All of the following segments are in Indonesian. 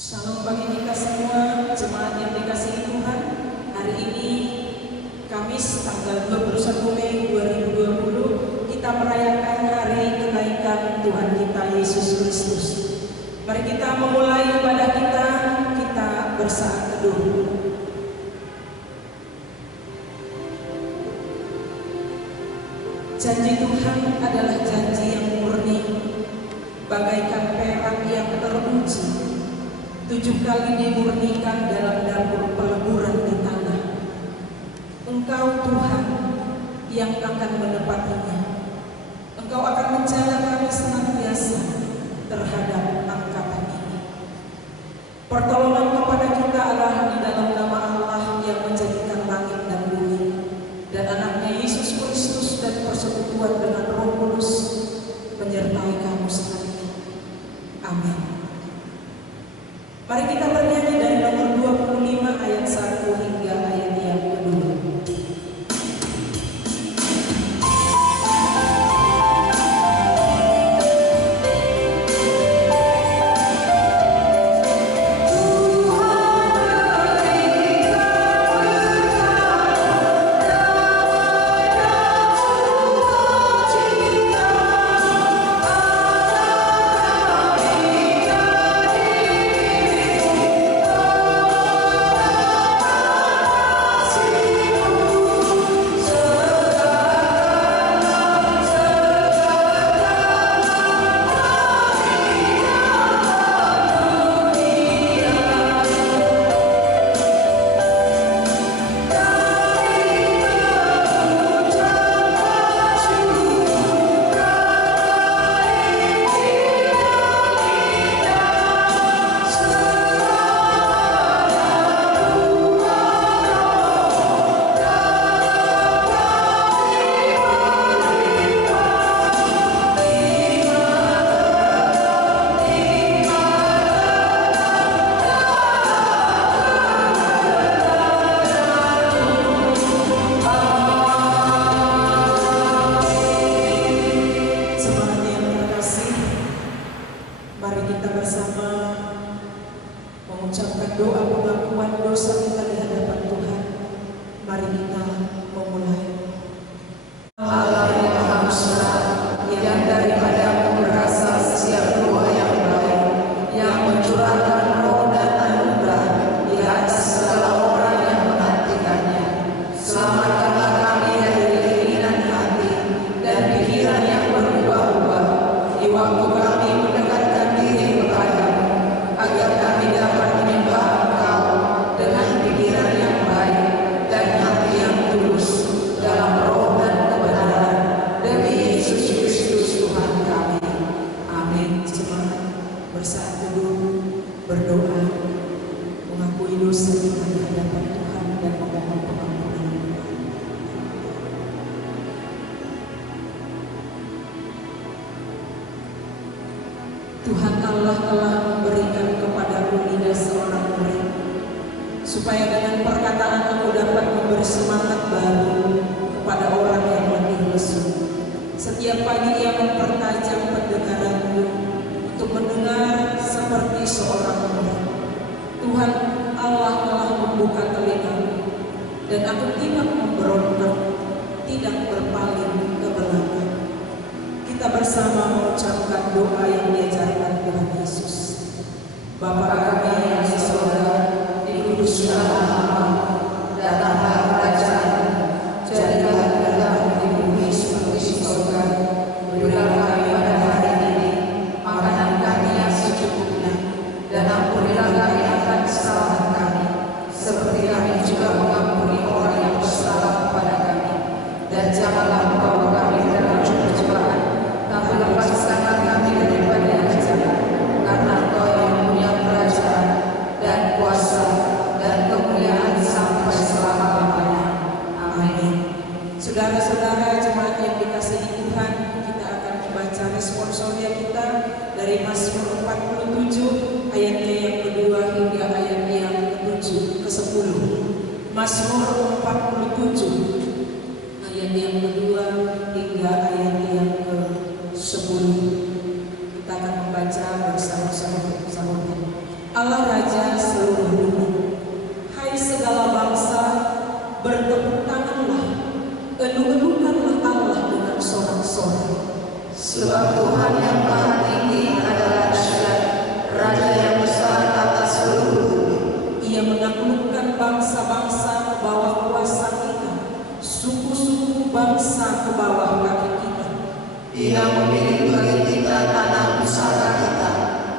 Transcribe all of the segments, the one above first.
Shalom bagi kita semua, jemaat yang dikasihi Tuhan. Hari ini Kamis tanggal 21 Mei 2020 kita merayakan hari kenaikan Tuhan kita Yesus Kristus. Mari kita memulai ibadah kita bersaat teduh. Janji Tuhan adalah janji yang murni, bagaikan perak yang teruji. 7 kali dimurnikan dalam dapur peleburan di tanah. Engkau Tuhan yang akan menepatinya. Engkau akan menjaga kami senantiasa terhadap angkatan ini. Pertolongan kepada kita adalah di dalam nama Allah yang menjadikan langit dan bumi, dan anaknya Yesus Kristus, dan persekutuan dengan Roh Kudus menyertai kamu sekalian. Amin. Mari kita bernyanyi dari nomor 25 ayat 1 hingga ayat yang kedua. Tuhan Allah telah memberikan kepadaku lidah seorang murid, supaya dengan perkataan aku dapat memberi semangat baru kepada orang yang letih lesu. Setiap pagi ia mempertajam pendengaranku untuk mendengar seperti seorang murid. Tuhan Allah telah membuka telingaku, dan aku tidak memberontak, tidak berpaling ke belakang. Kita bersama mengucapkan doa yang diajarkan Tuhan Yesus. Bapa kami yang di surga, dikuduskanlah namamu, datanglah kerajaan-Mu, jadilah kehendak-Mu di bumi seperti di surga. Berilah kami pada hari ini makanan kami yang secukupnya, dan ampunilah kami akan kesalahan kami, seperti kami juga mengampuni orang yang bersalah kepada kami. Dan janganlah membawa kami dalam percobaan, tapi lepaskanlah kami daripada yang jahat, karena Engkau yang punya kerajaan dan kuasa dan kemuliaan sampai selama-lamanya. Amin. Saudara-saudara jemaat yang dikasihi Tuhan, kita akan membaca responsoria kita dari Mazmur 47 ayatnya yang kedua hingga ayat yang ke-10. Mazmur 47 ayat yang kedua hingga ayat yang ke-10. Kita akan membaca bersama-sama. Allah Sebab Tuhan yang Maha Tinggi adalah dahsyat, Raja yang besar atas seluruh bumi. Ia menaklukkan bangsa-bangsa ke bawah kuasa kita, suku-suku bangsa ke bawah kaki kita. Ia memilih bagi kita tanah pusaka kita,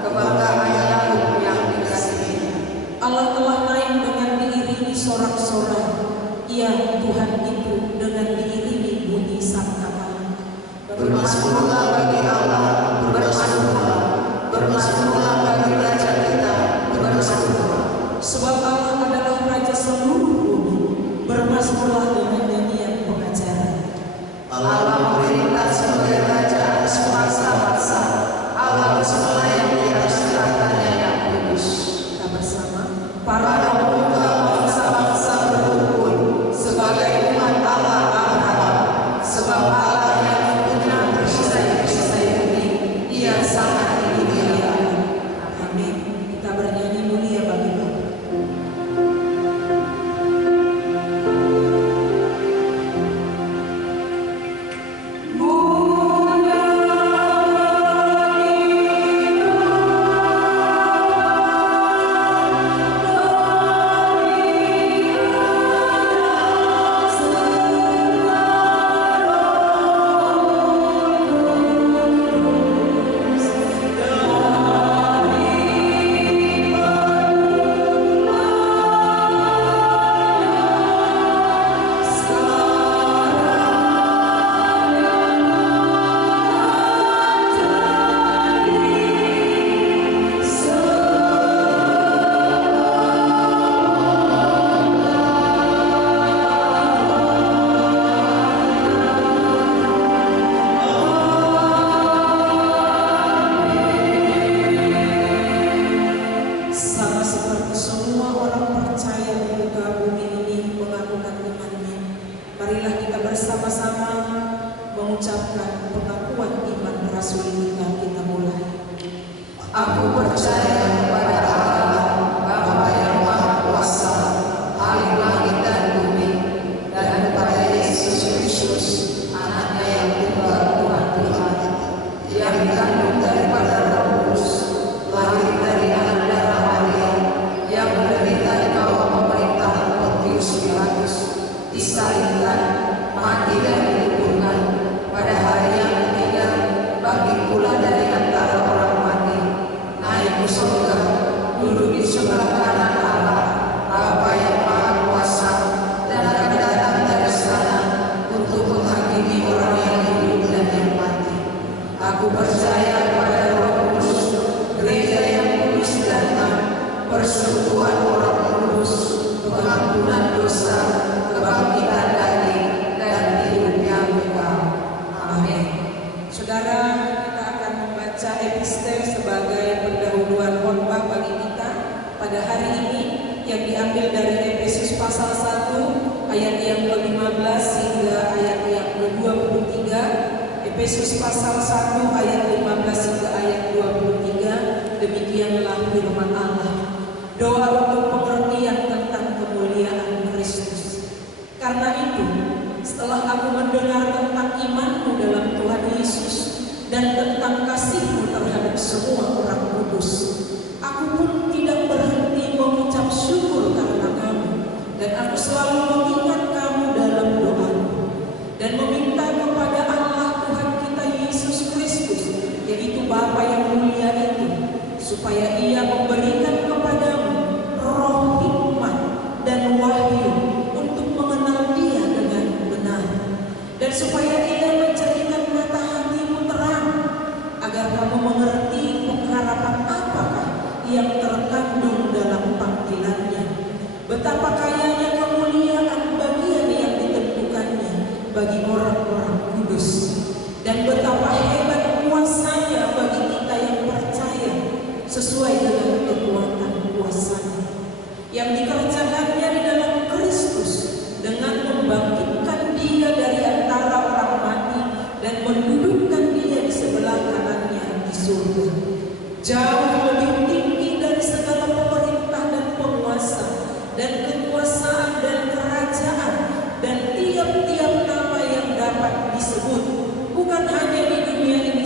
kebanggaan Yakub yang dikasihinya. Allah telah naik dengan diiringi sorak-sorai. Ia Tuhan itu dengan diiringi bunyi sangkakala. Bermasmurlah bagi Allah, bermasmurlah, bermasmurlah bagi Raja kita, bermasmurlah. Sebab Allah adalah Raja seluruh bumi. Bermasmurlah dengan nyanyian pengajaran. Allah memerintah sebagai Raja atas bangsa-bangsa. Allah bersemayam yang di atas kerajaannya yang kudus. Kita bersama Para pemuka bangsa-bangsa berkumpul sebagai umat Allah Abraham. Sebab Allah yang punya perisai-perisai ini, Ia sangat dimuliakan. Amin. Kita bernyanyi mulia bagi Bapa. Sama seperti semua orang percaya di muka bumi ini mengakukan imannya, marilah kita bersama-sama mengucapkan pengakuan iman rasuli kita mulai. Aku percaya kepada Allah, Bapa yang Maha Kuasa, Ahli langit dan bumi, dan kepada Yesus Kristus, Anaknya yang tunggal Tuhan Tuhan, yang dikandung daripada Roh Kudus, lahir dari anak darah Maria, yang menderita di bawah pemerintahan Pontius Pilatus, disalibkan, mati dan dikuburkan, pada hari yang ketiga bangkit pula dari antara orang mati, naik ke surga, duduk di sebelah kanan Allah, Bapa yang Maha Kuasa, dan akan datang dari sana untuk menghakimi orang yang hidup dan yang mati. Aku percaya kepada Roh Kudus, gereja yang kudus dan am, persekutuan orang kudus, pengampunan dosa, kebangkitan daging, dan hidup yang kekal. Amin. Saudara, kita akan membaca epistel sebagai pendahuluan khotbah bagi kita pada hari ini yang diambil dari Efesus pasal 1 ayat yang ke-15 hingga ayat yang ke-23. Efesus pasal 1 ayat 15 hingga ayat 23. Demikianlah firman Allah. Doa untuk pengertian tentang kemuliaan Kristus. Karena itu, setelah aku mendengar tentang imanmu dalam Tuhan Yesus dan tentang kasihmu terhadap semua orang kudus, aku pun tidak berhenti mengucap syukur karena kamu, dan aku selalu mengingat kamu dalam doaku dan meminta kepada Allah Tuhan kita Yesus Kristus, yaitu Bapa yang mulia itu, supaya Ia memberikan kepadamu roh hikmat dan wahyu untuk mengenal Dia dengan benar, dan supaya Ia menjadikan mata hatimu terang, agar kamu mengerti pengharapan apakah yang terkandung dalam panggilannya, betapa kayanya kemuliaan bagian yang ditentukannya bagi orang-orang kudus, dan betapa hebat kuasanya bagi kita yang percaya, sesuai dengan kekuatan kuasanya yang dikerjakannya di dalam Kristus, dengan membangkitkan Dia dari antara orang mati dan mendudukkan Dia di sebelah kanannya di surga, jauh lebih tinggi dari segala pemerintah dan penguasa dan kekuasaan dan kerajaan dan tiap-tiap nama yang dapat disebut, bukan hanya di dunia ini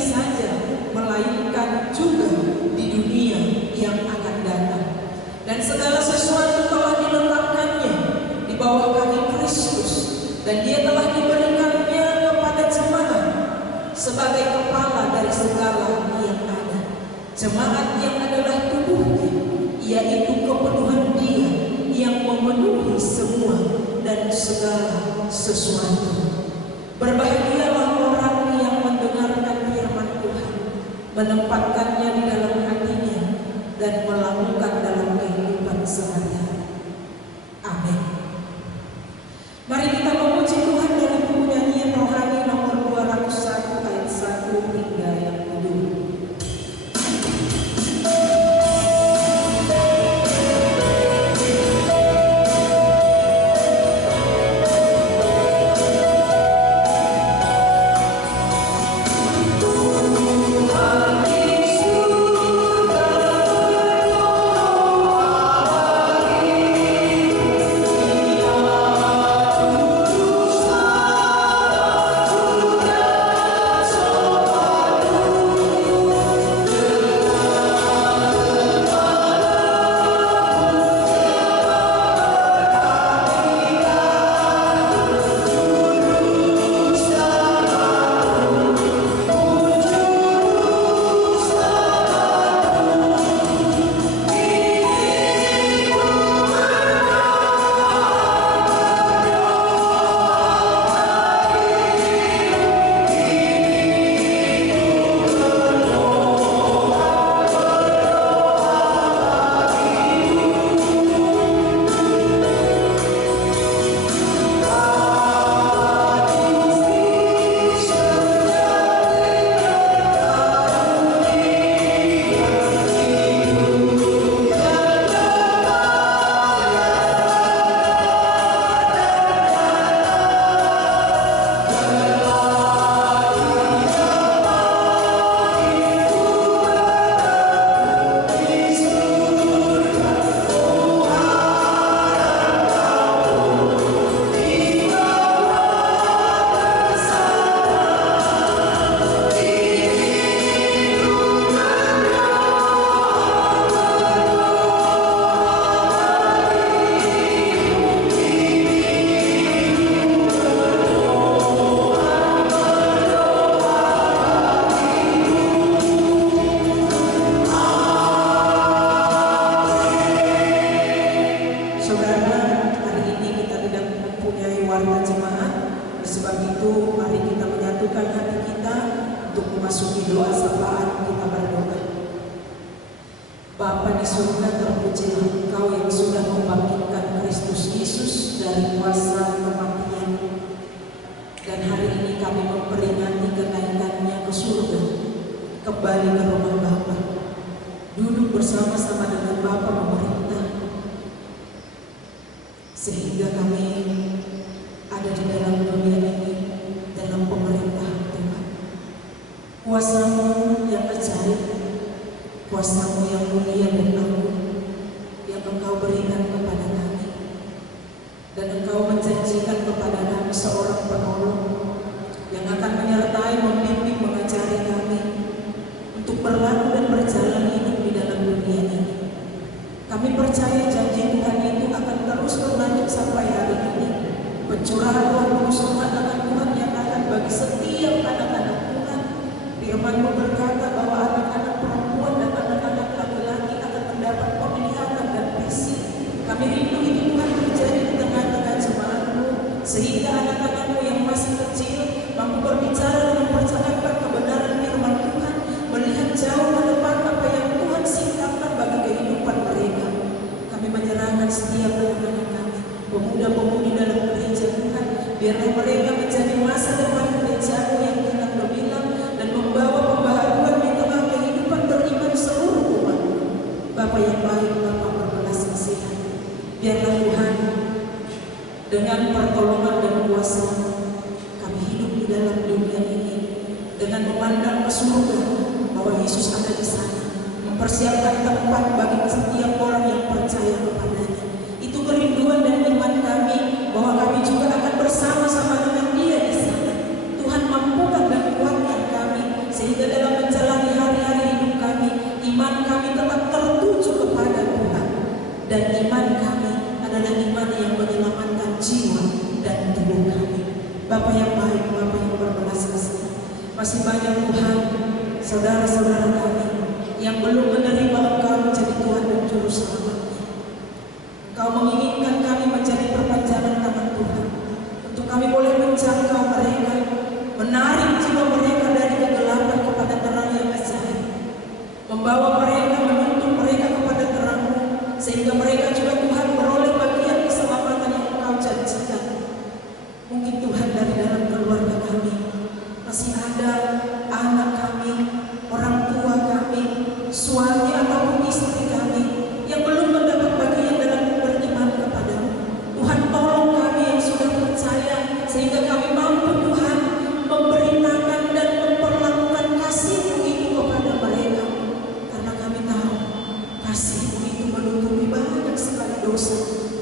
dan segala sesuatu telah diletakkannya di bawah kaki Kristus, dan Dia telah diberikannya kepada jemaat sebagai kepala dari segala yang ada. Jemaat yang adalah tubuhnya, yaitu kepenuhan Dia yang memenuhi semua dan segala sesuatu. Berbahagialah orang yang mendengarkan firman Tuhan, menempatkannya di dalam hatinya, dan melakukan dalam kehidupan sehari-hari. Amin. Mari kita memuji Tuhan dari buku nyanyian rohani nomor 201 ayat 1 hingga yang kedua. Bapa di surga, terpujilah Engkau yang sudah membangkitkan Kristus Yesus dari kuasa kematian. Dan hari ini kami memperingati kenaikannya ke surga, kembali ke rumah Bapa, duduk bersama-sama dengan Bapa memerintah, sehingga kami ada di dalam dunia ini dalam pemerintah Tuhan. Kuasa-Mu yang ajaib, kuasa-Mu yang mulia dan agung, yang Engkau berikan kepada kami, dan Engkau menjanjikan kepada kami seorang penolong yang akan menyertai, membimbing, mengajari kami untuk berlaku dan berjalan hidup di dalam dunia ini. Kami percaya janji Tuhan itu akan terus berlanjut sampai hari ini. Pencurahan Roh Kudus akan Tuhan nyatakan bagi setiap anak-anak Tuhan. Firman-Mu berkata bahwa anak-anak perempuan dan anak-anak laki-laki akan mendapat penglihatan dan visi. Kami rindu ini Tuhan terjadi di tengah-tengah jemaat-Mu, sehingga anak-anak-Mu yang masih kecil mampu berbicara dan mempercakapkan kebenaran firman Tuhan, melihat jauh ke depan apa yang Tuhan singkapkan bagi kehidupan mereka. Kami menyerahkan setiap anak-anak kami, pemuda-pemudi dalam gereja Tuhan, biarlah mereka menjadi masa depan gereja-Mu yang tenang gemilang dan membawa pembaharuan di tengah kehidupan beriman seluruh umat. Bapa yang baik, Bapa berbelas kasihan, biarlah Tuhan dengan pertolongan dan kuasa kami hidup di dalam dunia ini dengan memandang ke surga bahwa Yesus ada di sana, mempersiapkan tempat bagi setiap orang yang percaya kepadanya. Itu kerinduan dan iman kami bahwa kami juga akan bersama-sama dengan Dia di sana. Tuhan mampukan dan kuatkan kami sehingga dalam menjalani hari-hari hidup kami, iman kami tetap tertuju kepada Tuhan. dan iman kami adalah iman yang menyelamatkan jiwa dan tubuh kami. Bapa yang baik, Bapa yang berbelas kasihan, masih banyak Tuhan saudara-saudara kami yang belum menerima Engkau menjadi Tuhan dan Juru Selamatnya. Engkau menginginkan kami menjadi perpanjangan tangan Tuhan, untuk kami boleh menjangkau mereka, menarik jiwa mereka dari kegelapan kepada terang yang ajaib, membawa mereka, menuntun mereka kepada terang-Mu, sehingga mereka juga Tuhan beroleh bagian keselamatan yang Engkau janjikan. Mungkin Tuhan dari dalam keluarga kami masih ada anak kami, orang tua kami, suami ataupun istri kami yang belum mendapat bagian dalam beriman kepada-Mu. Tuhan, tolong kami yang sudah percaya sehingga kami mampu Tuhan memberitakan dan memperlakukan kasih-Mu itu kepada mereka, karena kami tahu kasih-Mu itu menutupi banyak sekali dosa,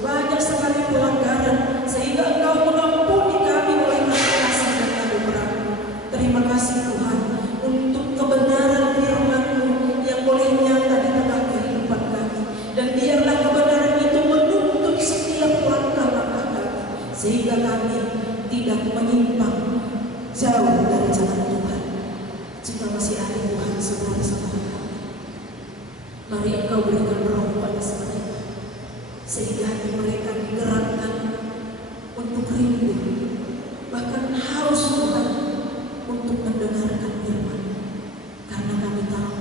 banyak sekali pelanggaran, sehingga Engkau mengampuni kami oleh kasih dan anugerah-Mu. Terima kasih Tuhan untuk kebenaran firman-Mu yang boleh nyata di tengah kehidupan kami, dan biarlah kebenaran itu menuntun setiap langkah-langkah kami, sehingga kami tidak menyimpang jauh dari jalan Tuhan. Jika masih ada Tuhan saudara-saudara kami, mari Engkau berikan roh pada mereka, sehingga hati mereka digerakkan untuk rindu, bahkan haus Tuhan untuk mendengarkan firman. Karena kami tahu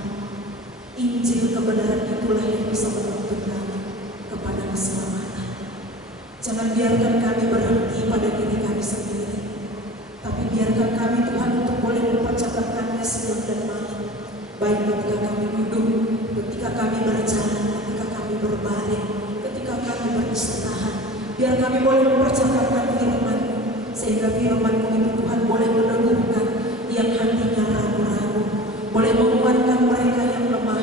Injil kebenaran itulah yang bisa menuntun kami kepada keselamatan. Jangan biarkan kami berhenti pada diri kami sendiri, tapi biarkan kami Tuhan untuk boleh mempercakapkannya siang dan malam, baik ketika kami duduk, ketika kami berjalan, ketika kami berbaring, ketika kami beristirahat. Biar kami boleh mempercakapkan firman-Mu, sehingga firman-Mu itu Tuhan boleh meneguhkan yang hatinya ragu-ragu, boleh menguatkan mereka yang lemah,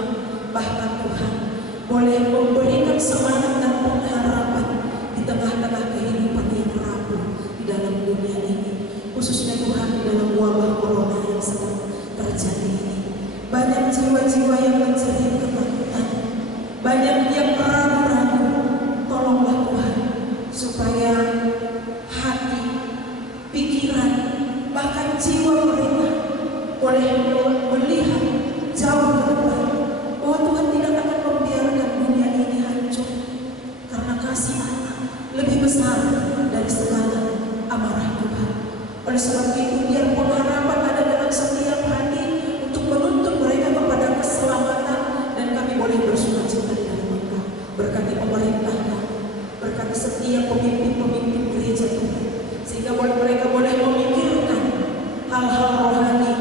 bahkan Tuhan boleh memberikan semangat dan pengharapan di tengah-tengah kehidupan yang rapuh di dalam dunia ini, khususnya Tuhan di dalam wabah corona yang sedang terjadi ini. Banyak jiwa-jiwa yang menjerit ketakutan, banyak yang ragu-ragu. Tolonglah Tuhan supaya hati, pikiran, bahkan jiwa mereka boleh melihat jauh ke depan, bahwa Tuhan tidak akan membiarkan dunia ini hancur, karena kasih Allah lebih besar dari segala amarah Tuhan. Oleh sebab itu, biar pengharapan ada dalam setiap hati untuk menuntun mereka kepada keselamatan, dan kami boleh bersukacita di dalam Engkau. Berkati pemerintah kami, berkati setiap pemimpin-pemimpin gereja Tuhan, sehingga mereka boleh memikirkan hal-hal rohani,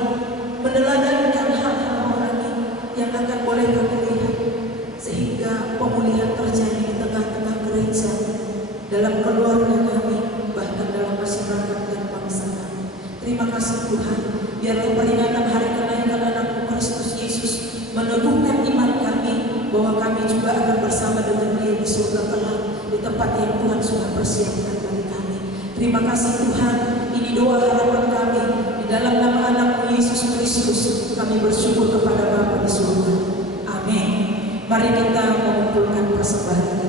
meneladankan hal-hal rohani yang akan boleh kami lihat, sehingga pemulihan terjadi di tengah-tengah gereja, dalam keluarga kami, bahkan dalam masyarakat dan bangsa kami. Terima kasih Tuhan, biarlah peringatan hari kenaikan Anak-Mu Kristus Yesus meneguhkan iman kami, bahwa kami juga akan bersama dengan Dia di surga kelak, di tempat yang Tuhan sudah persiapkan bagi kami. Terima kasih Tuhan, ini doa harapan kami, di dalam nama Anak-Mu Yesus Kristus kami bersyukur kepada Bapa di surga. Amin. Mari kita mengumpulkan persembahan kita.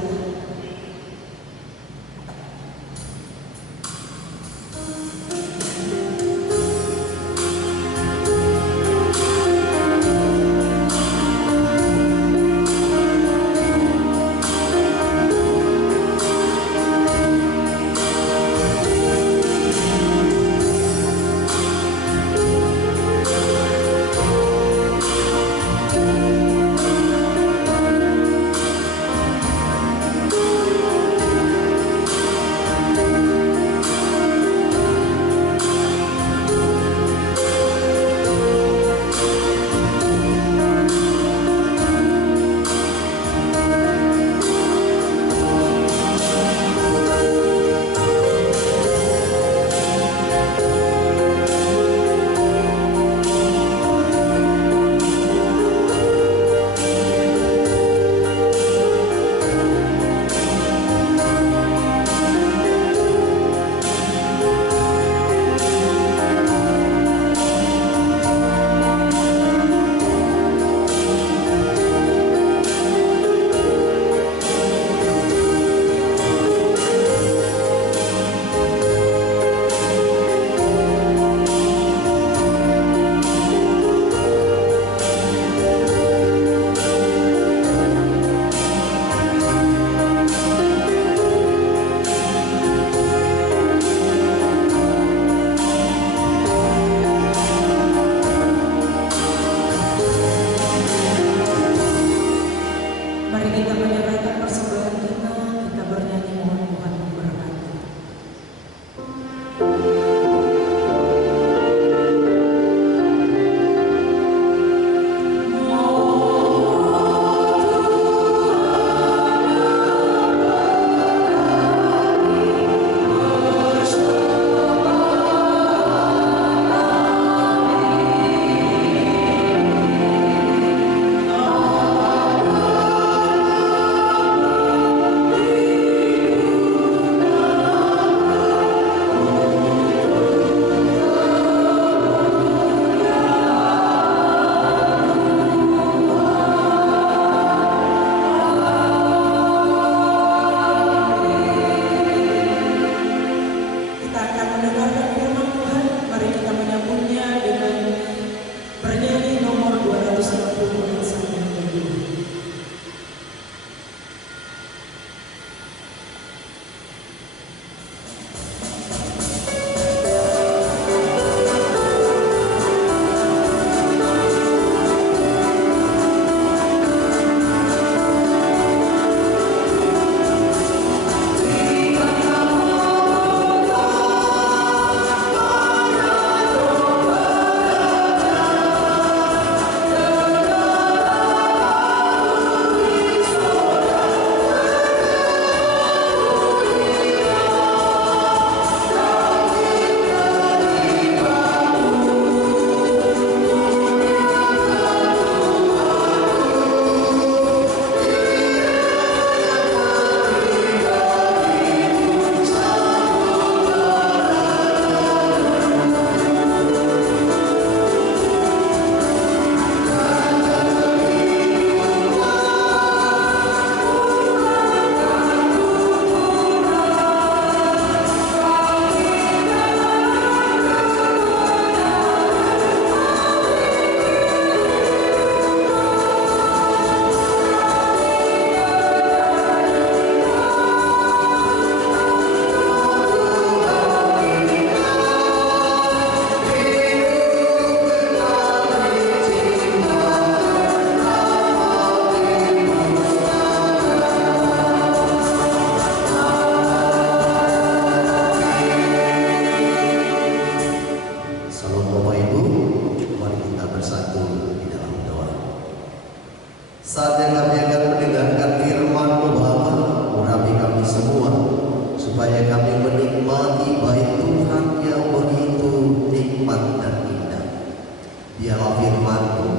Biarlah firman-Mu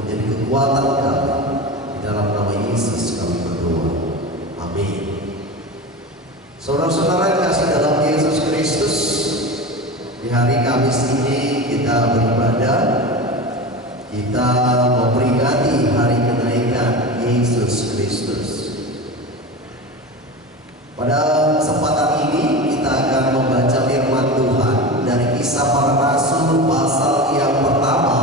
menjadi kekuatan kami. Di dalam nama Yesus kami berdoa. Amin. Saudara-saudara yang kasih dalam Yesus Kristus, di hari Kamis ini kita beribadah, kita memperingati hari kenaikan Yesus Kristus. Pada kesempatan ini kita akan membaca firman Tuhan dari Kisah Para Rasul pasal yang pertama,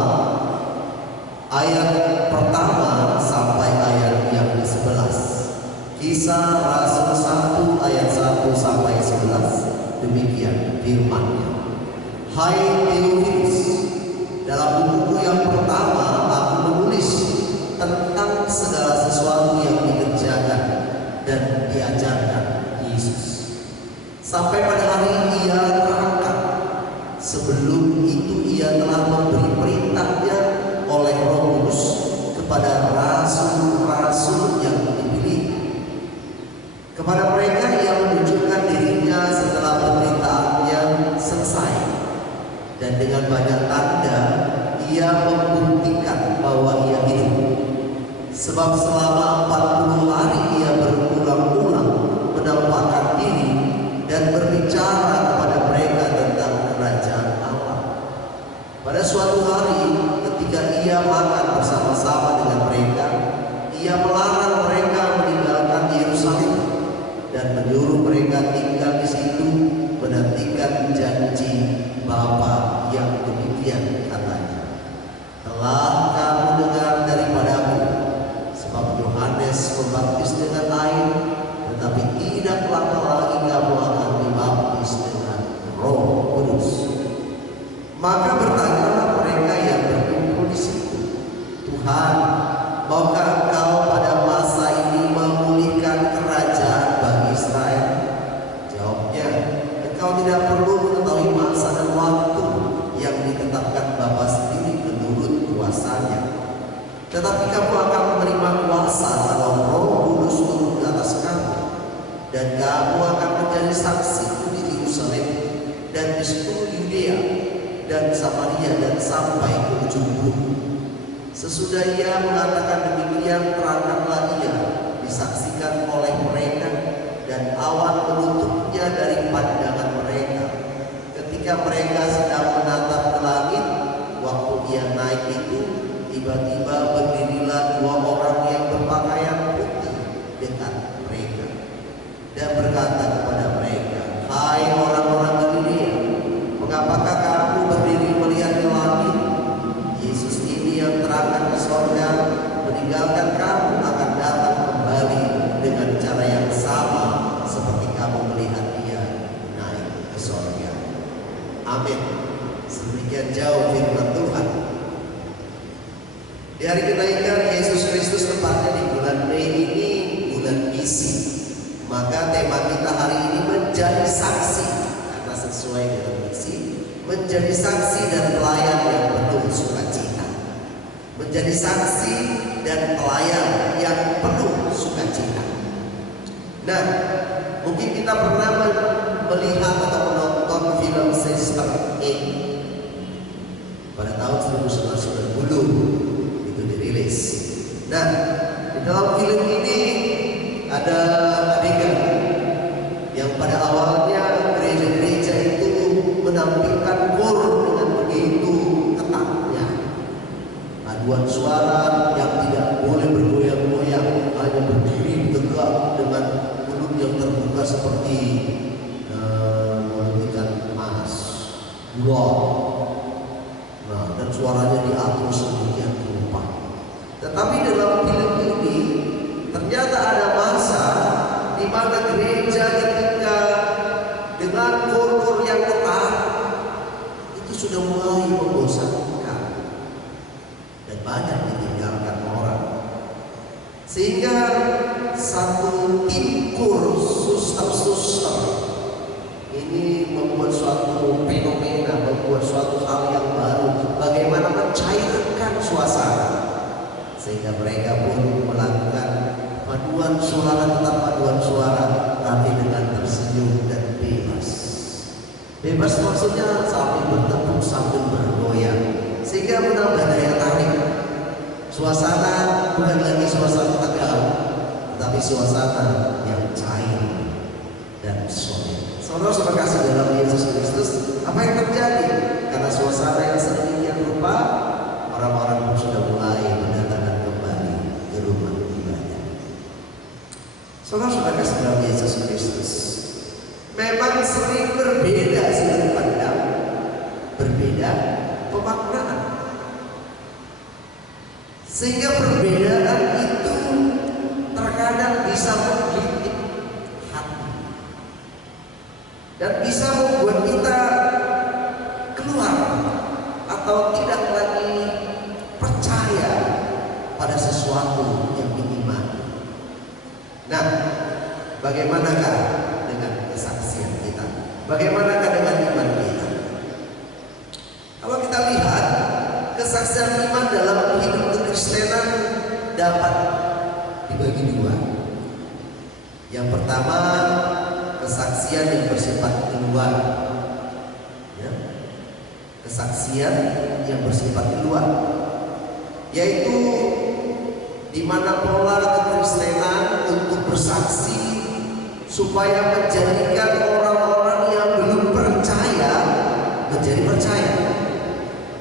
ayat pertama sampai ayat yang ke-11. Kisah Rasul 1 ayat 1 sampai 11. Demikian firman-Nya. Hai Theophilus, dalam buku yang pertama aku menulis tentang segala sesuatu yang dikerjakan dan diajarkan Yesus sampai pada hari Ia terangkat. Sebelum itu Ia telah memberi perintahnya oleh Roh Kudus kepada rasul-rasul yang dipilih. Kepada mereka Ia menunjukkan dirinya setelah pemberitaannya selesai, dan dengan banyak tanda Ia membuktikan bahwa Ia hidup. Sebab selama 40 hari Ia berulang-ulang menampakkan diri dan berbicara kepada mereka tentang kerajaan Allah. Pada suatu hari ketika Ia makan bersama-sama dengan mereka, Ia melarang mereka meninggalkan Yerusalem dan menyuruh mereka tinggal di situ menantikan janji Bapa yang demikian katanya. Telah kamu dengar daripadaku, sebab Yohanes membaptis dengan air, tetapi tidak lama lagi kamu akan dibaptis dengan Roh Kudus. Maka bertanyalah mereka yang berkumpul di situ, Tuhan, maukah Engkau pada masa ini memulihkan kerajaan bagi Israel? Jawabnya, Engkau tidak perlu mengetahui masa dan waktu yang ditetapkan Bapa sendiri menurut kuasanya. Tetapi kamu akan menerima kuasa kalau Roh Kudus turun ke atas kamu, dan kamu akan menjadi saksi di Yerusalem dan di seluruh Yudea dan Samaria dan sampai ke ujung bumi. Sesudah Ia mengatakan demikian, terangkanlah Ia disaksikan oleh mereka, dan awan menutupnya dari pandangan mereka. Ketika mereka sedang menatap ke langit, waktu Ia naik itu, tiba-tiba berdirilah 2 orang yang berpakaian putih dekat mereka dan berkata kepada mereka, hai orang-orang Galilea, mengapakah kamu berdiri melihat ke langit? Yesus ini yang terangkat ke sorga meninggalkan kamu akan datang kembali dengan cara yang sama seperti kamu melihat Dia naik ke sorga. Amin. Sedemikian jauh firman Tuhan. Di hari kenaikan Yesus Kristus, tepatnya di bulan Mei ini, bulan misi. Maka tema kita hari ini menjadi saksi, karena sesuai dengan misi, menjadi saksi dan pelayan yang penuh sukacita. Menjadi saksi dan pelayan yang penuh sukacita. Nah, mungkin kita pernah melihat atau menonton film Sister Act pada tahun 1990. Dirilis. Nah, di dalam film ini ada adegan yang pada awalnya gereja-gereja itu menampilkan kor dengan begitu ketatnya. Paduan suara yang tidak boleh bergoyang-goyang, hanya berdiri tegak dengan mulut yang terbuka seperti mulut ikan emas, gulor. Nah, dan suaranya diatur sedemikian rupa. Tetapi dalam film ini ternyata ada masa di mana gereja ketika dengan kor-kor yang ketat itu sudah mulai membosankan dan banyak ditinggalkan orang, sehingga satu tim kur suster ini membuat suatu fenomena, membuat suatu hal yang baru, bagaimana mencairkan suasana, sehingga mereka pun melakukan paduan suara, tetap paduan suara, tapi dengan tersenyum dan bebas. Bebas maksudnya sambil bertepuk, sambil bergoyang, sehingga menambah daya tarik. Suasana bukan lagi suasana tegang, tetapi suasana yang cair dan solid. Saudara-saudara kasih dalam Yesus Kristus, apa yang terjadi? Karena suasana yang sedemikian rupa, orang-orang pun sudah mulai mendatangkan kembali ke rumah ibadah. Saudara-saudara kasih dalam Yesus Kristus, memang sering berbeda sudut pandang, berbeda pemaknaan, sehingga perbedaan itu terkadang bisa menggigit hati dan bisa membuat kita keluar atau tidak lagi percaya pada sesuatu yang diimani. Nah, bagaimanakah dengan kesaksian kita? Bagaimanakah dengan iman kita? Kalau kita lihat kesaksian iman dalam hidup kekristenan dapat dibagi dua. Yang pertama, kesaksian yang bersifat keluar, ya. Kesaksian yang bersifat keluar, yaitu di mana pola kekristenan untuk bersaksi supaya menjadikan orang-orang yang belum percaya menjadi percaya.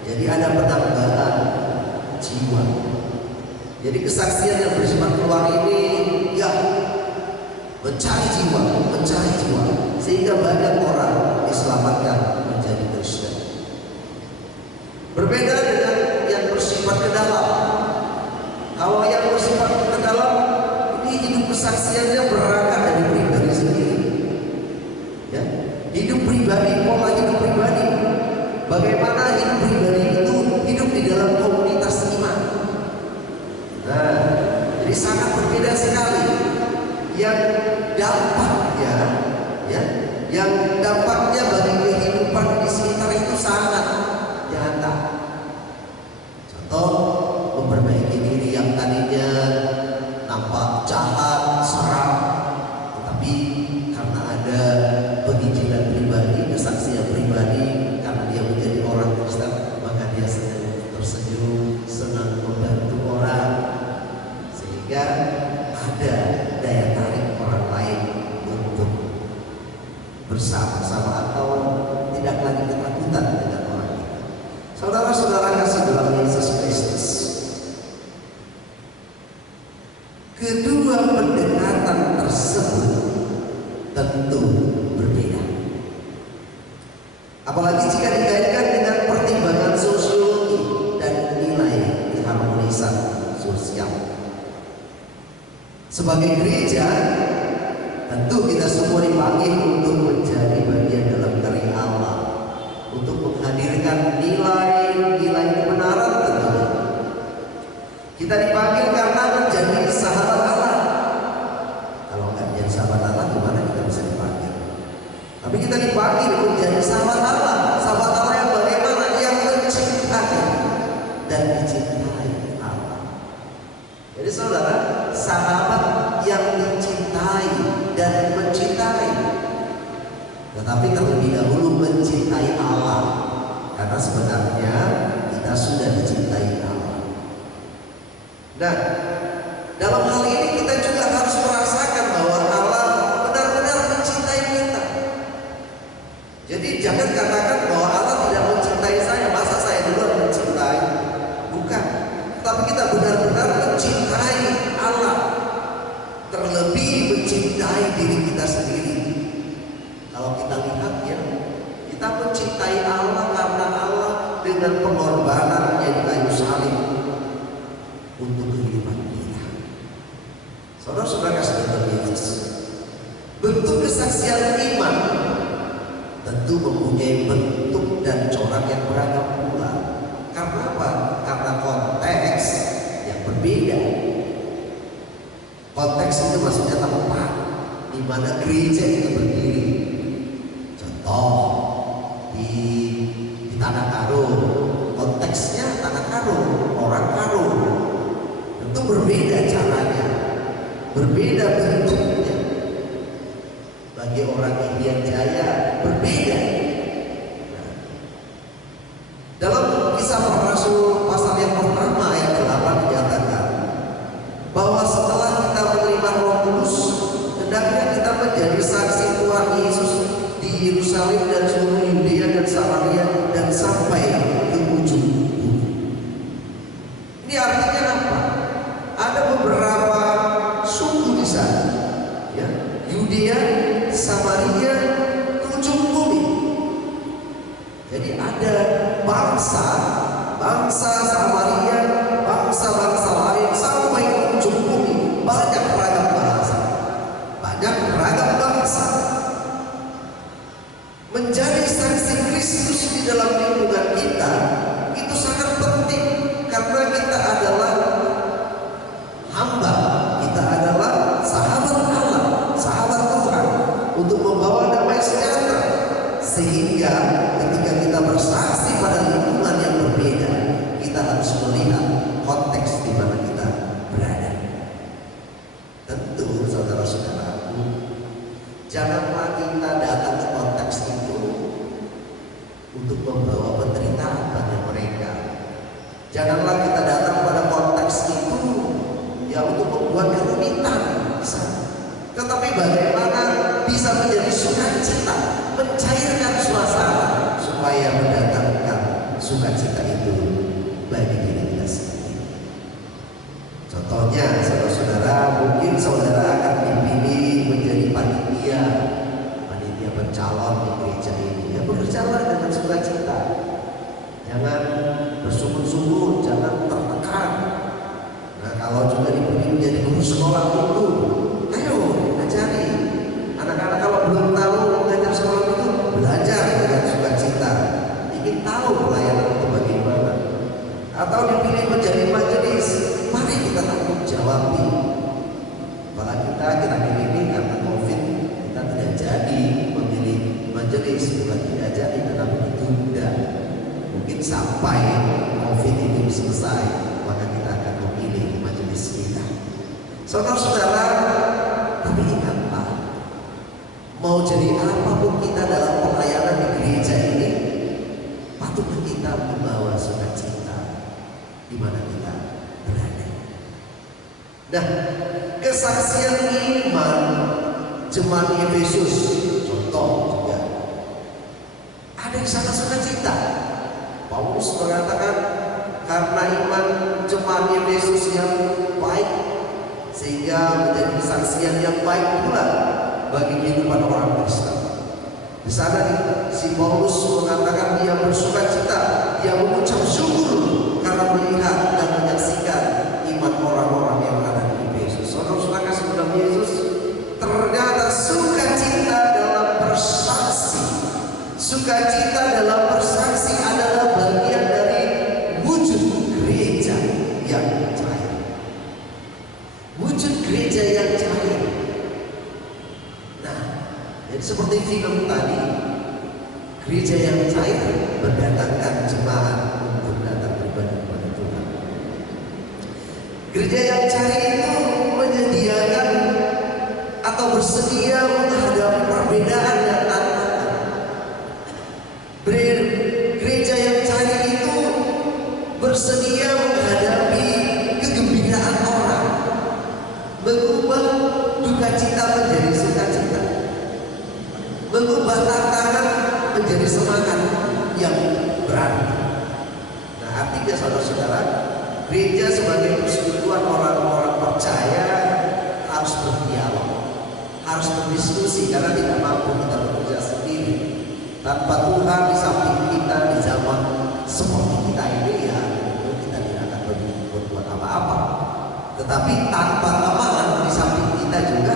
Jadi ada penambahan jiwa. Jadi kesaksian yang bersifat keluar ini ya mencari jiwa, sehingga banyak orang diselamatkan menjadi Kristen. Berbeda dengan yang bersifat ke dalam. Kalau yang bersifat ke dalam ini hidup kesaksiannya berangkat dari pribadi sendiri, ya. Hidup pribadi, pola hidup pribadi. Bagaimana hidup pribadi itu hidup di dalam komunitas iman. Nah, jadi sangat berbeda sekali. Yang dampaknya, ya, yang dampaknya bagi kehidupan di sekitar itu sangat nyata. Contoh, memperbaiki diri yang tadinya nampak jahat, seram, tetapi karena ada penginjilan pribadi, kesaksian pribadi, karena dia menjadi orang Kristen, maka dia senang tersenyum, senang membantu orang, sehingga ada daya tarik orang lain untuk bersama-sama atau tidak lagi ketakutan dengan orang itu. Saudara-saudara kasih dalam Yesus Kristus, kedua pendekatan tersebut tentu berbeda. Apalagi jika dikaitkan dengan pertimbangan sosiologi dan nilai keharmonisan sosial. Sebagai gereja, tentu kita semua dipanggil untuk menjadi bagian dalam karya Allah, untuk menghadirkan nilai-nilai kebenaran tentunya. Kita dipanggil karena menjadi sahabat Allah. Kalau nggak menjadi sahabat Allah, gimana kita bisa dipanggil? Tapi kita dipanggil menjadi sahabat Allah. Sahabat Allah yang bagaimana? Yang mencintai dan dicintai Allah. Jadi saudara, sahabat yang dicintai dan mencintai, tetapi terlebih dahulu mencintai Allah, karena sebenarnya kita sudah dicintai Allah. Nah, dalam hal ini kita juga harus merasakan bahwa Allah benar-benar mencintai kita. Jadi jangan katakan bahwa Allah tidak mencintai saya, masa saya duluan mencintai? Bukan. Tapi kita benar-benar mencintai Allah, terlebih mencintai diri kita sendiri. Kalau kita lihat ya, kita mencintai Allah karena Allah dengan pengorbanannya di kayu salib untuk kehidupan kita. Saudara-saudara kasih dalam Yesus, bentuk kesaksian iman tentu mempunyai bentuk dan corak yang beragam pula. Karena apa? Karena konteks yang berbeda. Konteks itu maksudnya tempat di mana gereja itu berdiri. Contoh di Tanah Karo, konteksnya Tanah Karo, orang Karo. Tentu berbeda caranya, berbeda bentuknya. Bagi orang Irian Jaya berbeda. Nah, dalam kisah para rasul Rasul pasal yang pertama ayat 8 dinyatakan bahwa setelah kita menerima Roh Kudus, hendaknya kita menjadi saksi Tuhan Yesus di Yerusalem dan seluruh Yudea dan Samaria dan sampai ke ujung bumi. Ini artinya apa? Ada beberapa suku di sana, ya, Yudea, Samaria, ke ujung bumi. Jadi ada bangsa Samaria, bangsa lain sampai ke ujung bumi. Banyak ragam bahasa, banyak ragam bangsa. Menjadi saksi Kristus di dalam lingkungan kita itu sangat penting, karena kita adalah hamba, kita adalah sahabat Allah, sahabat Tuhan, untuk membawa damai sejahtera. Sehingga ketika kita bersaksi pada lingkungan yang berbeda, kita harus melihat konteks di mana kita berada. Tentu saudara-saudaraku, janganlah kita datang ke konteks itu untuk membawa penderitaan pada mereka. Janganlah kita datang pada konteks itu ya untuk membuat kerumitan di sana. Tetapi bagaimana bisa menjadi sukacita, mencairkan suasana supaya mendatangkan sukacita itu bagi diri kita sendiri. Contohnya, saudara-saudara, mungkin saudara akan dipilih menjadi panitia pencalon di gereja ini. Ya, bekerjalah dengan sukacita. Jangan bersungut-sungut, jangan tertekan. Nah, kalau juga dipilih menjadi guru sekolah minggu, ayo ajari anak-anak. Kalau belum tahu mengajar sekolah minggu, belajar dengan sukacita. Ingin tahu pelayanan itu bagaimana. Atau dipilih menjadi majelis, mari kita tanggung jawabi. Apalagi kita akhir-akhir ini karena COVID, kita tidak jadi memilih majelis, bukan tidak jadi, tetapi ditunda. Mungkin sampai COVID itu selesai, maka kita akan memilih majelis kita. Saudara-saudara, tapi ingatlah, mau jadi apapun kita dalam pelayanan di gereja ini, patutlah kita membawa sukacita di mana kita berada. Nah, kesaksian iman jemaat Efesus, contoh juga ada yang sangat sukacita. Paulus mengatakan karena iman jemaat Efesus yang baik, sehingga menjadi kesaksian yang baik pula bagi kehidupan orang Kristen. Di sana si Paulus mengatakan dia bersukacita, dia mengucap syukur karena melihat dan menyaksikan iman orang-orang yang ada di Efesus. Saudara-saudara kasih dalam Yesus, ternyata sukacita dalam bersaksi, sukacita dalam bersaksi adalah bagian dari wujud gereja yang cair. Wujud gereja yang cair. Nah, jadi seperti film tadi, gereja yang cair mendatangkan jemaat untuk datang beribadah kepada Tuhan. Gereja yang cair itu menyediakan atau bersedia menghadapi perbedaan dan tantangan. Gereja yang cair itu bersedia menghadapi kegembiraan orang, mengubah duka cita menjadi sukacita, mengubah tantangan menjadi semangat yang berarti. Nah, artinya saudara-saudara, gereja sebagai persekutuan orang-orang percaya harus berdialog, harus berdiskusi, karena tidak mampu kita bekerja sendiri. Tanpa Tuhan di samping kita di zaman seperti kita ini, ya kita tidak akan berbuat apa-apa. Tetapi tanpa teman di samping kita juga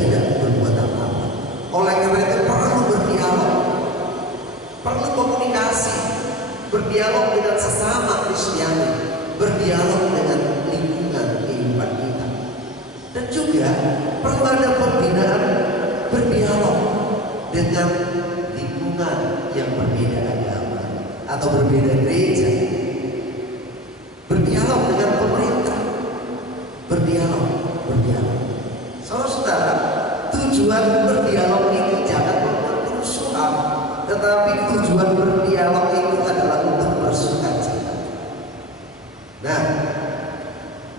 tidak berbuat apa-apa. Oleh karena itu perlu berdialog, perlu komunikasi, berdialog dengan sesama Kristiani, berdialog dengan lingkungan kehidupan kita, dan juga perlu ada pembinaan, berdialog dengan lingkungan yang berbeda agama atau berbeda gereja, berdialog dengan pemerintah, berdialog. Saudara-saudara, tujuan berdialog itu jangan membuat kerusuhan, tetapi tujuan berdialog itu adalah untuk bersukacita. Nah,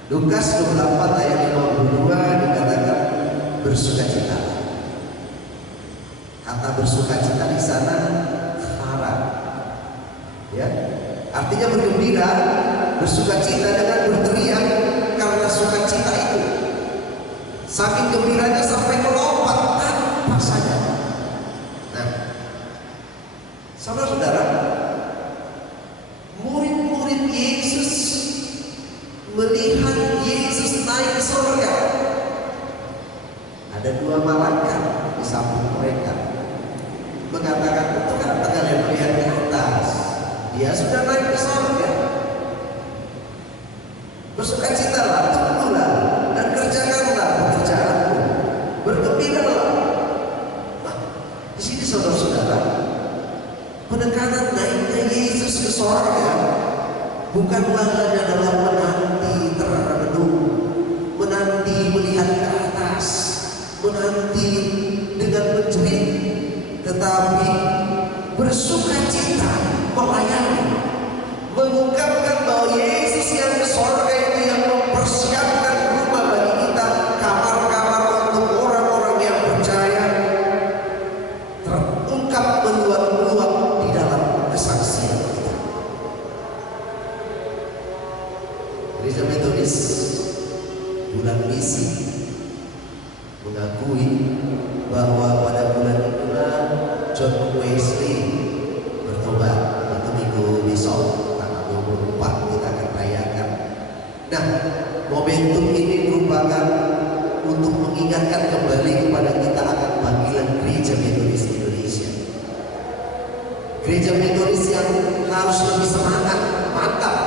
Lukas 24 ayat 52 dikatakan bersukacita. Kata bersukacita di sana haram, ya, artinya bergembira, bersukacita dengan berteriak karena sukacita itu. Saking gembiranya sampai melompat tanpa sadar. Nah, saudara-saudara, murid-murid Yesus melihat Yesus naik ke surga. Ada dua malaikat di samping mereka mengatakan, untuk apa kalian melihat ke atas? Dia sudah naik ke surga. Bersukacitalah, tunggulah, dan kerjakanlah pekerjaanmu. Bergembiralah. Nah, di sini saudara-saudara, penekanan naiknya Yesus ke surga bukanlah hanya dalam menanti termenung, menanti melihat ke atas, menanti dengan menjerit, tetapi bersukacita melayani, mengungkapkan bahwa Yesus yang ke surga itu yang mempersiapkan rumah bagi kita, kamar-kamar untuk orang-orang yang percaya, terungkap meluap-luap di dalam kesaksian kita. Gereja Metodis bulan misi mengakui bahwa pada bulan itulah John Wesley bertobat. Itu minggu besok tanggal 24 kita akan rayakan. Nah, momentum ini merupakan untuk mengingatkan kembali kepada kita akan panggilan Gereja Metodis Indonesia. Gereja Metodis yang harus lebih semangat, mantap,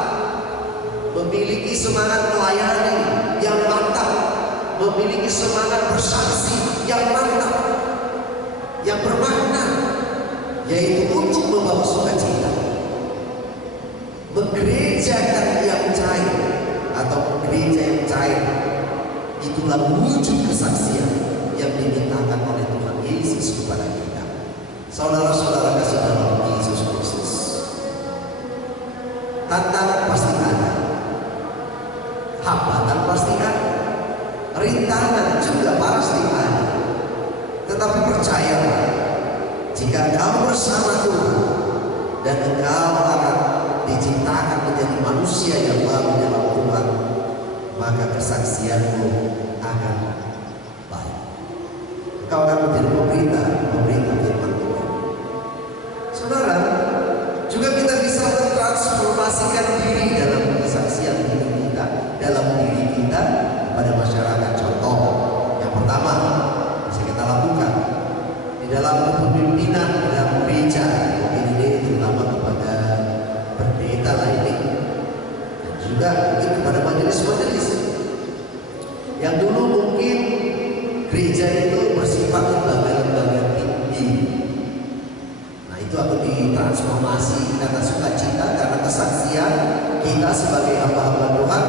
memiliki semangat melayani yang mantap, memiliki semangat bersaksi yang mantap, yang bermakna, yaitu untuk membawa sukacita, menggerejakan yang cair atau gereja yang cair. Itulah wujud kesaksian yang dimintakan oleh Tuhan Yesus kepada kita. Saudara-saudara kasih dalam Yesus Kristus, tantangan pasti ada, hambatan pasti ada, rintangan juga pasti ada. Tetapi percayalah, jika engkau bersama Tuhan dan engkau akan diciptakan menjadi manusia yang baru dalam Tuhan, maka kesaksianmu akan baik. Engkau akan menjadi pemberita firman Tuhan. Saudara, juga kita bisa mentransformasikan diri dalam kesaksian hidup kita, dalam diri kita kepada masyarakat. Contoh yang pertama bisa kita lakukan di dalam kepemimpinan dalam gereja, ini terutama kepada pendeta lainnya, dan juga mungkin kepada majelis-majelis yang dulu mungkin gereja itu bersifat lembaga-lembaga tinggi. Nah, itu akan ditransformasi karena sukacita, karena kesaksian kita sebagai hamba-hamba Tuhan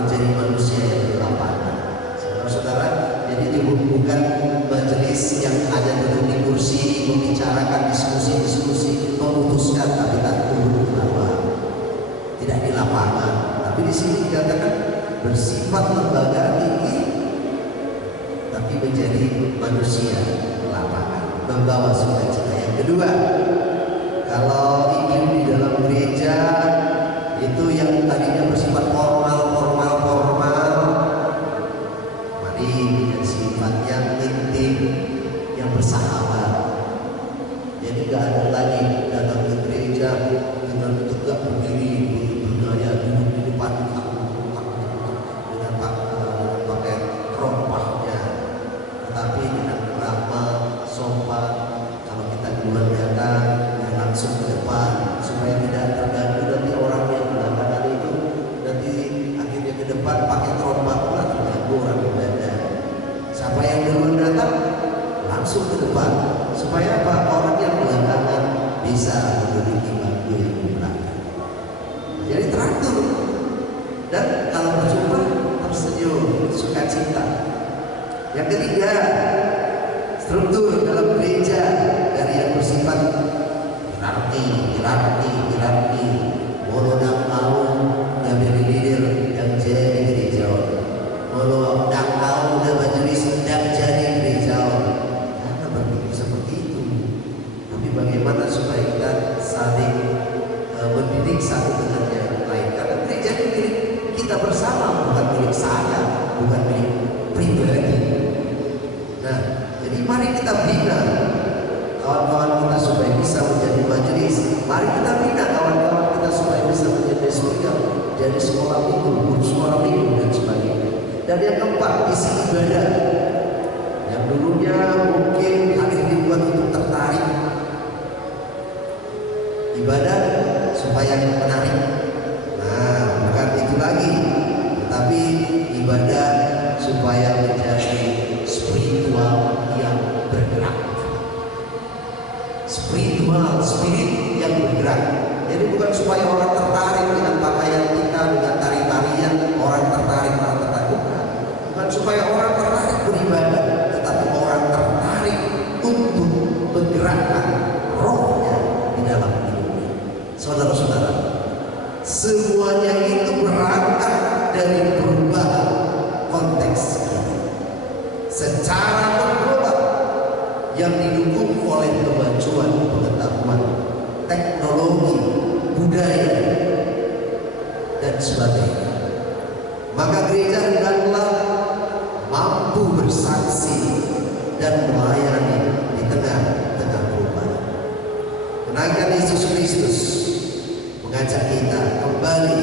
menjadi manusia yang di lapangan. Saudara-saudara, jadi itu bukan majelis yang hanya duduk di kursi membicarakan diskusi-diskusi, memutuskan tapi tak turun ke lapangan, tidak di lapangan. Tapi di sini dikatakan bersifat lembaga tinggi, tapi menjadi manusia lapangan, membawa sukacita. Yang kedua, kalau iklim di dalam gereja itu yang tadinya bersifat formal, mari yang sifatnya intim, yang bersahabat. Jadi gak ada lagi datang ke gereja dengan tegak berdiri, bergaya duduk di depan dengan pakai rompahnya, tetapi dengan ramah, sopan. Kalau kita duluan datang, ya langsung ke depan supaya tidak terganggu nanti orang yang belakangan itu, nanti akhirnya ke depan pakai terompah pula terganggu orang ibadah. Siapa yang duluan datang langsung ke depan supaya apa? Orang yang belakangan bisa menduduki bangku yang di belakang. Jadi teratur, dan kalau berjumpa tersenyum, sukacita. Yang ketiga, struktur dalam gereja dari yang bersifat hierarki, mono dan mau, dan berdiri kita bersama, bukan milik saya, bukan milik pribadi. Nah, jadi mari kita bina kawan-kawan kita supaya bisa menjadi majelis. Mari kita bina kawan-kawan kita supaya bisa menjadi surga, jadi sekolah minggu, guru sekolah minggu dan sebagainya. Dan yang keempat, isi ibadah. Yang dulunya mungkin hadir dibuat untuk tertarik, ibadah supaya menarik. Nah, bukan itu lagi, tetapi ibadah supaya menjadi spiritual yang bergerak. Spiritual, spirit yang bergerak. Jadi bukan supaya orang tertarik dengan pakaian kita, dengan tari-tarian, orang tertarik. Bukan supaya orang tertarik beribadah, tetapi orang tertarik untuk menggerakkan rohnya di dalam hidupnya. Saudara-saudara, semuanya itu berangkat dari perubahan konteks kita secara berubah yang didukung oleh kemajuan pengetahuan, teknologi, budaya, dan sebagainya. Maka gereja hendaklah mampu bersaksi dan melayani di tengah-tengah perubahan. Kenaikan Yesus Kristus mengajak kita kembali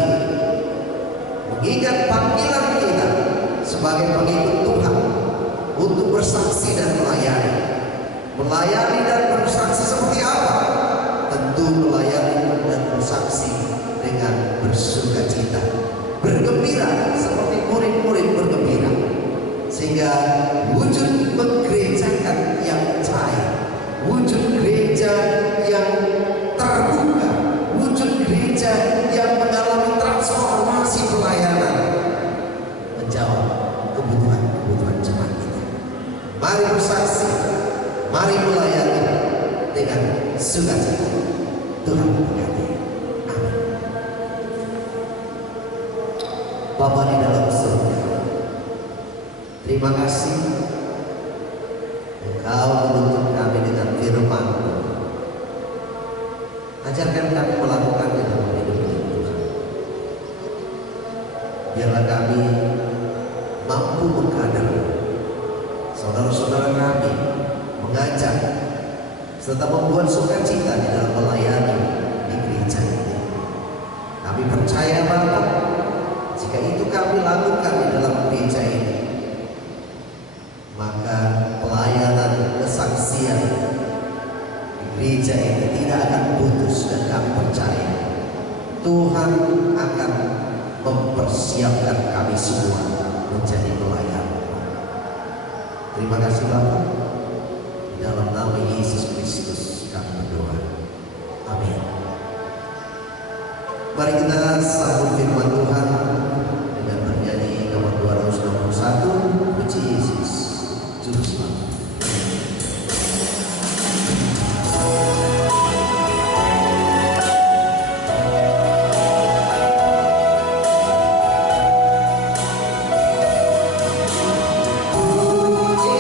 mengingat panggilan kita sebagai pengikut Tuhan untuk bersaksi dan melayani. Melayani dan bersaksi seperti apa? Tentu melayani dan bersaksi dengan bersukacita, bergembira seperti murid-murid bergembira, sehingga wujud menggerejakan yang cair, wujud gereja yang terbuka, wujud gereja yang mengalami transformasi pelayanan menjawab kebutuhan jemaat kita. Mari bersaksi, mari melayani dengan sukacita. Tuhan memberkati. Amin. Bapa di dalam surga, terima kasih Engkau menuntut kami dengan firman. Ajarkan kami melakukannya dalam hidup ini, Tuhan. Biarlah kami mampu mengkader saudara-saudara kami, mengajak serta membuat sukacita di dalam melayani di gereja ini. Kami percaya Bapa, jika itu kami lakukan di dalam gereja ini, maka pelayanan kesaksian di gereja ini tidak akan putus, dan kami percaya Tuhan akan mempersiapkan kami semua menjadi pelayan. Terima kasih Bapa, di dalam nama Yesus Kristus kami berdoa. Amin. Mari kita sambut firman Tuhan dengan bernyanyi nomor 261, Puji Yesus Juru Selamat. Puji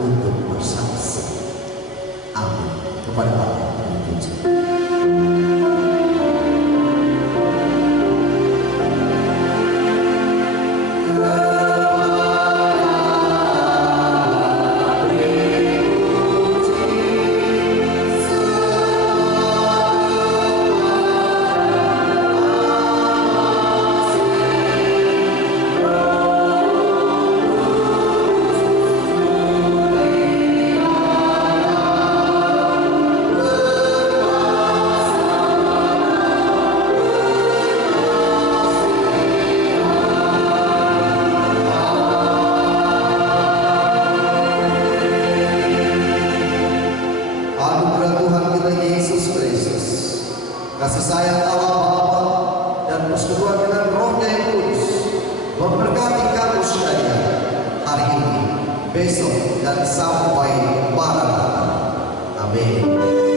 untuk bersaksi. Amin. Kepada Bapa dan Puji. Kasih sayang Allah Bapa dan persekutuan dengan Roh-Nya yang kudus memberkati kamu sekalian hari ini, besok, dan sampai Maranatha. Amin.